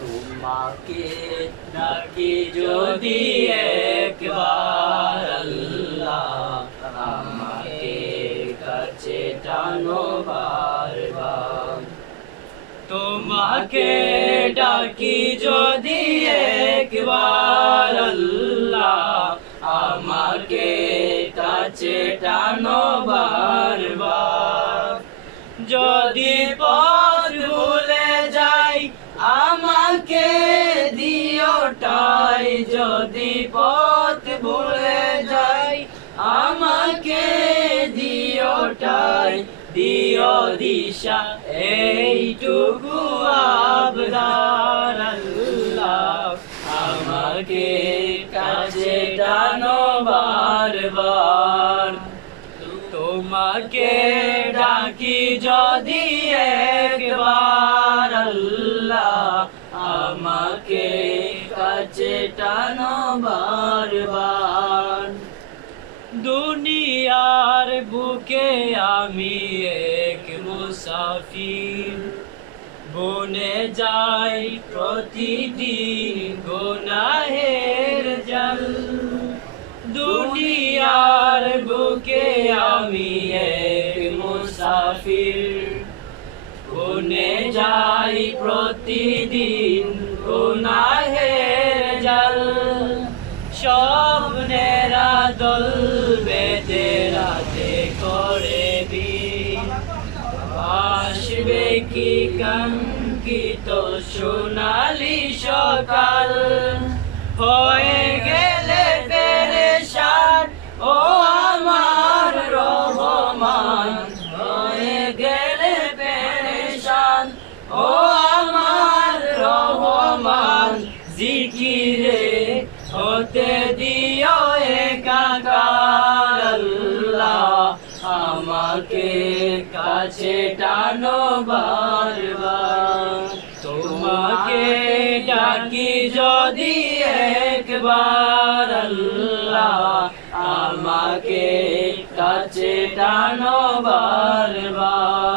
তোমাকে ডাকি যদি একবার আল্লাহ, আমাকে কাছে টানো বারবার। তোমাকে ডাকি যদি একবার আল্লাহ, আমাকে কাছে টানো বারবার। যদি পথ ভুলে যাই আমাকে দিও ঠাই, যদি পথ ভুলে যাই আমাকে দিও ঠাই, দিও দিশা এইটুকু আবদার আল্লাহ, আমাকে কাছে টানো বারবার। তোমাকে ডাকি যদি একবার আল্লাহ, আমাকে কাছে টানো বারবার। দুনিয়ার বুকে আমি এক মুসাফির, বনে যাই প্রতিদিন গুনাহের জাল। দুনিয়ার বুকে আমি এক মুসাফির, বনে যাই প্রতিদিন গুনাহের জাল। স্বপ্নেরা দল বেঁধে রাতে করে দিন, আসবে কি কাঙ্ক্ষিত সোনালি সকাল। হয়ে গেলে পেরেশান ও আমার রহমান, হয়ে গেলে পেরেশান ও আমার রহমান। জিকিরে হতে দিও একাকার আল্লাহ, আমাকে কাছে টানো বারবার। তোমাকে ডাকি যদি একবার আল্লাহ, আমাকে কাছে টানো বারবার।